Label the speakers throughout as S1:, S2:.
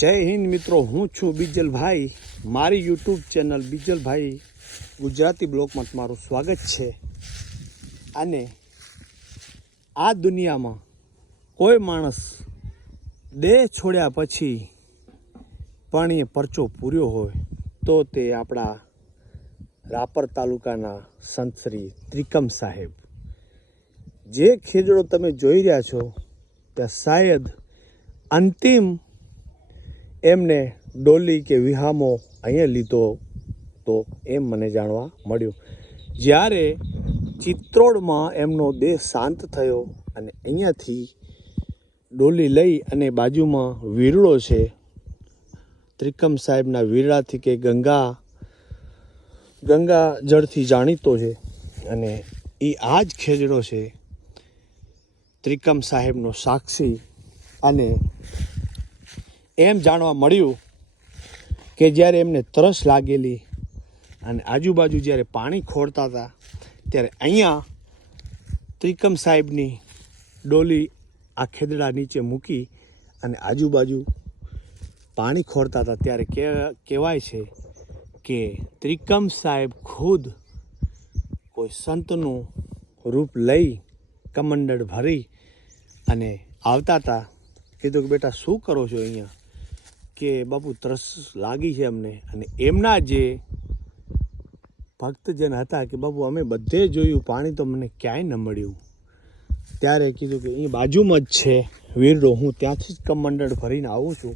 S1: જય હિન્દ મિત્રો, હું છું બીજલભાઈ. મારી યુટ્યુબ ચેનલ બીજલભાઈ ગુજરાતી બ્લોકમાં તમારું સ્વાગત છે. અને આ દુનિયામાં કોઈ માણસ દેહ છોડ્યા પછી પણ એ પરચો પૂર્યો હોય, તો તે આપણા રાપર તાલુકાના સંત શ્રી ત્રિકમ સાહેબ. જે ખેજડો તમે જોઈ રહ્યા છો, ત્યાં શાયદ અંતિમ એમને ડોલી કે વિહામો અહીંયા લીધો તો એમ મને જાણવા મળ્યું. જ્યારે ચિત્રોડમાં એમનો દેહ શાંત થયો અને અહીંયાથી ડોલી લઈ અને બાજુમાં વીરડો છે, ત્રિકમ સાહેબના વીરડાથી કે ગંગા ગંગા જળથી જાણીતો છે અને એ આ જ ખેજડો છે, ત્રિકમ સાહેબનો સાક્ષી અને એમ જાણવા મળ્યું કે જ્યારે એમને તરસ લાગેલી અને આજુબાજુ જ્યારે પાણી ખોડતા હતા, ત્યારે અહીંયા ત્રિકમ સાહેબની ડોલી આ ખેદડા નીચે મૂકી અને આજુબાજુ પાણી ખોરતા હતા. ત્યારે કે, કહેવાય છે કે ત્રિકમ સાહેબ ખુદ કોઈ સંતનું રૂપ લઈ કમંડળ ભરી અને આવતા હતા. કીધું કે, બેટા, શું કરો છો અહીંયા? કે બાપુ ત્રસ લાગી છે અમને. અને એમના જે ભક્તજન હતા કે બાપુ અમે બધે જોયું, પાણી તો મને ક્યાંય ન મળ્યું. ત્યારે કીધું કે અહીં બાજુમાં જ છે વીરડો. હું ત્યાંથી જ કમંડળ ભરીને આવું છું.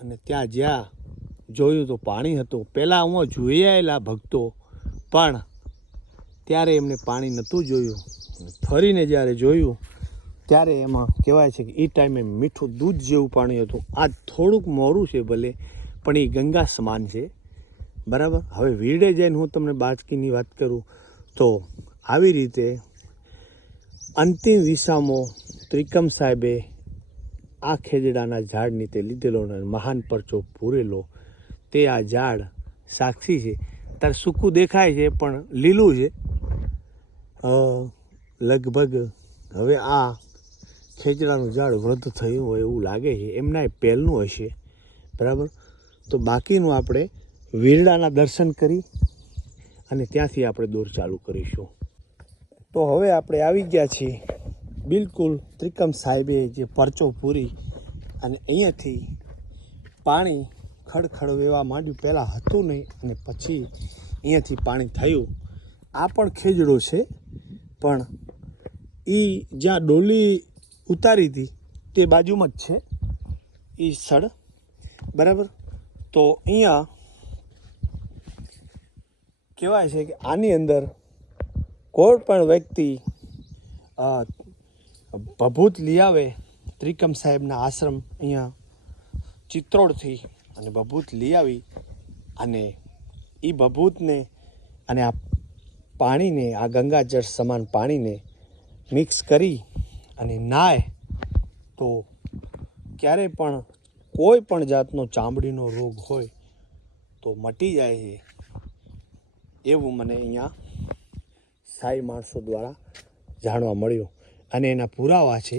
S1: અને ત્યાં જ્યાં જોયું તો પાણી હતું. પહેલાં હું આવેલા ભક્તો, પણ ત્યારે એમને પાણી નહોતું જોયું. ફરીને જ્યારે જોયું ત્યારે એમાં કહેવાય છે કે એ ટાઈમે મીઠું દૂધ જેવું પાણી હતું. આ થોડુંક મોરું છે ભલે, પણ એ ગંગા સમાન છે. બરાબર? હવે વીરડે જઈને હું તમને બાજકીની વાત કરું તો આવી રીતે અંતિમ વિસામો ત્રિકમ સાહેબે આ ખેજડાના ઝાડ નીચે લીધેલો અને મહાન પરચો પૂરેલો. તે આ ઝાડ સાક્ષી છે. તાર સૂકું દેખાય છે, પણ લીલું છે. લગભગ હવે આ ખેજડાનું ઝાડ વૃદ્ધ થયું હોય એવું લાગે છે એમના એ પહેલનું હશે. બરાબર? તો બાકીનું આપણે વીરડાના દર્શન કરી અને ત્યાંથી આપણે દોર ચાલુ કરીશું. તો હવે આપણે આવી ગયા છીએ બિલકુલ ત્રિકમ સાહેબે જે પરચો પૂરી અને અહીંયાથી પાણી ખડખડ વેવા માંડ્યું. પહેલાં હતું નહીં અને પછી અહીંયાથી પાણી થયું. આ પણ ખેજડો છે, પણ એ જ્યાં ડોલી ઉતારી હતી. તે બાજુમાં જ છે એ સ્થળ. બરાબર? તો અહીંયા કહેવાય છે કે આની અંદર કોઈ પણ વ્યક્તિ ભભૂત લઈ આવે ત્રિકમ સાહેબના આશ્રમ અહીંયા ચિત્રોડથી અને ભભૂત લઈ આવી અને એ ભભૂતને અને આ પાણીને, આ ગંગાજળ સમાન પાણીને મિક્સ કરી અને નાય, તો ક્યારે પણ કોઈ પણ જાતનો ચામડીનો રોગ હોય, તો મટી જાય છે. એવું મને અહીંયા સાઈ માણસો દ્વારા જાણવા મળ્યું. અને એના પુરાવા છે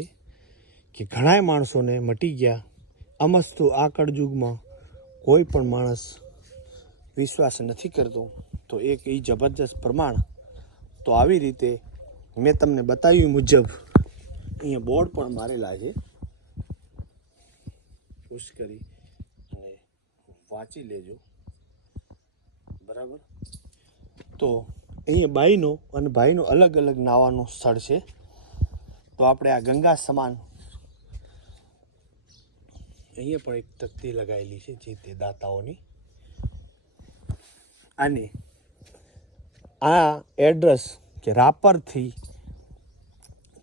S1: કે ઘણાય માણસોને મટી ગયા. અમસ્તુ આ કળજુગમાં કોઈ પણ માણસ વિશ્વાસ નથી કરતો, તો એક એ જબરજસ્ત પ્રમાણ તો આવી રીતે મેં તમને બતાવ્યું મુજબ અહીંયા બોર્ડ પણ મારેલા છે. પુશ કરી અને વાંચી લેજો. બરાબર? તો અહીંયા બાઈનો અને ભાઈનો અલગ અલગ નાવાનું સ્થળ છે. તો આપણે આ ગંગા સમાન અહીંયા પણ એક તકતી લગાવેલી છે જે તે દાતાઓની. અને આ એડ્રેસ કે રાપરથી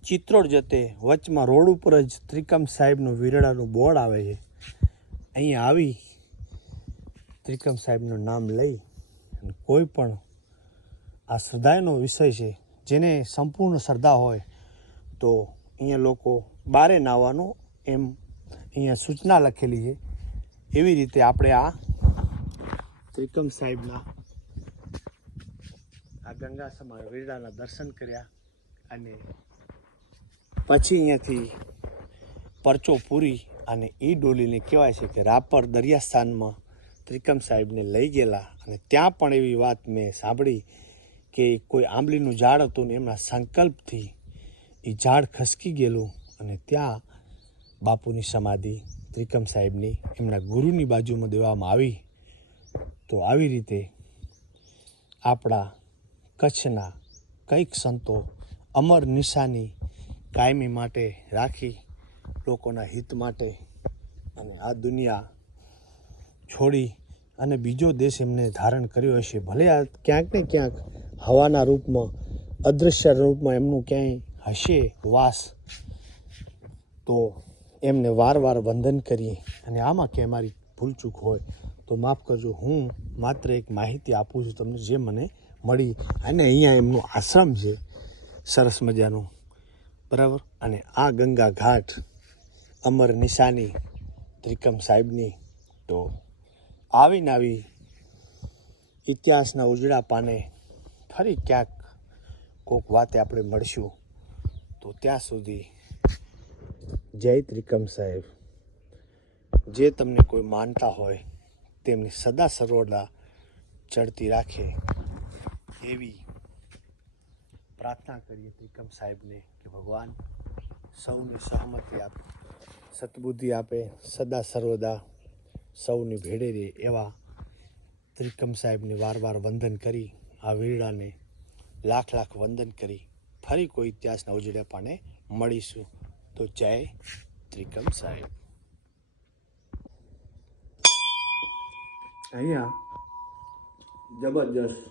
S1: ચિત્રોડ જતે વચમાં રોડ ઉપર જ ત્રિકમ સાહેબનું વિરળાનું બોર્ડ આવે છે. અહીંયા આવી ત્રિકમ સાહેબનું નામ લઈ અને કોઈ પણ આ શ્રદ્ધાનો વિષય છે, જેને સંપૂર્ણ શ્રદ્ધા હોય, તો અહીંયા લોકો બારે નાવાનું એમ અહીંયા સૂચના લખેલી છે. એવી રીતે આપણે આ ત્રિકમ સાહેબના આ ગંગા સમા વીરડાના દર્શન કર્યા અને પછી અહીંયાથી પરચો પૂરી અને એ ડોલીને કહેવાય છે કે રાપર દરિયાસ્થાનમાં ત્રિકમ સાહેબને લઈ ગયેલા. અને ત્યાં પણ એવી વાત મેં સાંભળી કે કોઈ આંબલીનું ઝાડ હતું ને એમના સંકલ્પથી એ ઝાડ ખસકી ગયેલું અને ત્યાં બાપુની સમાધિ ત્રિકમ સાહેબની એમના ગુરુની બાજુમાં દેવામાં આવી. તો આવી રીતે આપણા કચ્છના કંઈક સંતો અમર નિશાની કાયમી માટે રાખી લોકોના હિત માટે અને આ દુનિયા છોડી અને બીજો દેશ એમને ધારણ કર્યો હશે. ભલે આ ક્યાંક ને ક્યાંક હવાના રૂપમાં અદૃશ્ય રૂપમાં એમનું ક્યાંય હશે વાસ, તો એમને વાર વાર વંદન કરીએ. અને આમાં કે મારી ભૂલચૂક હોય, તો માફ કરજો. હું માત્ર એક માહિતી આપું છું તમને, જે મને મળી. અને અહીંયા એમનું આશ્રમ છે. સરસ મજાનું. બરાબર? અને આ ગંગા ઘાટ અમર નિશાની ત્રિકમ સાહેબની તો આવીને આવી ઇતિહાસના ઉજળા પાને ફરી ક્યાંક કોઈક વાતે આપણે મળશું. તો ત્યાં સુધી જય ત્રિકમ સાહેબ. જે તમને કોઈ માનતા હોય, તેમની સદા સર્વદા ચડતી રાખે એવી પ્રાર્થના કરીએ ત્રિકમ સાહેબને કે ભગવાન સૌને સહમતી આપે સતબુદ્ધિ આપે, સદા સર્વદા સૌની ભેળે રહે એવા ત્રિકમ સાહેબને વાર વાર વંદન કરી, આ વીરડાને લાખ લાખ વંદન કરી, ફરી કોઈ ઇતિહાસના ઉજળે પાને મળીશું. તો જય ત્રિકમ સાહેબ. અહીંયા જબરજસ્ત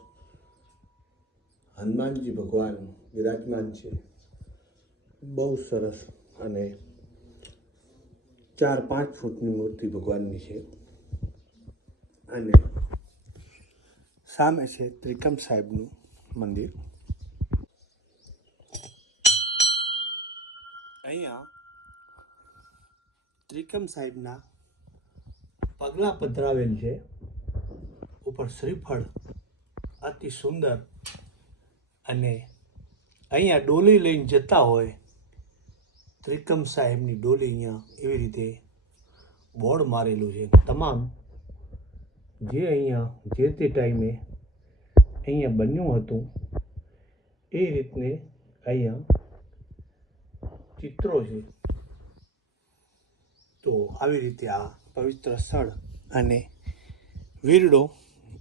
S1: હનુમાનજી ભગવાન વિરાજમાન છે. બહુ સરસ અને ચાર પાંચ ફૂટની મૂર્તિ ભગવાનની છે. અને સામે છે ત્રિકમ સાહેબનું મંદિર. અહીંયા ત્રિકમ સાહેબના પગલાં પધરાવેલ છે. ઉપર શ્રીફળ અતિ સુંદર અને અહીંયા ડોલી લઈને જતા હોય, ત્રિકમ સાહેબની ડોલી અહીંયા એવી રીતે બોર્ડ મારેલું છે. તમામ જે અહીંયા જે તે ટાઈમે અહીંયા બન્યું હતું, એ રીતને અહીંયા ચિત્રો છે. તો આવી રીતે આ પવિત્ર સ્થળ અને વીરડો,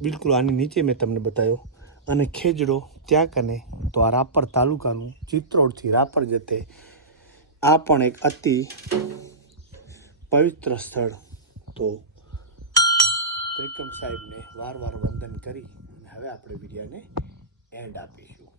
S1: બિલકુલ આની નીચે મેં તમને બતાવ્યો, અને ખેજડો ત્યાં કને તો આ રાપર તાલુકાનું ચિત્રોડથી રાપર જતે આ પણ એક અતિ પવિત્ર સ્થળ. તો ત્રિકમ સાહેબને વાર વાર વંદન કરી અને હવે આપણે વિડીયાને એન્ડ આપીશું.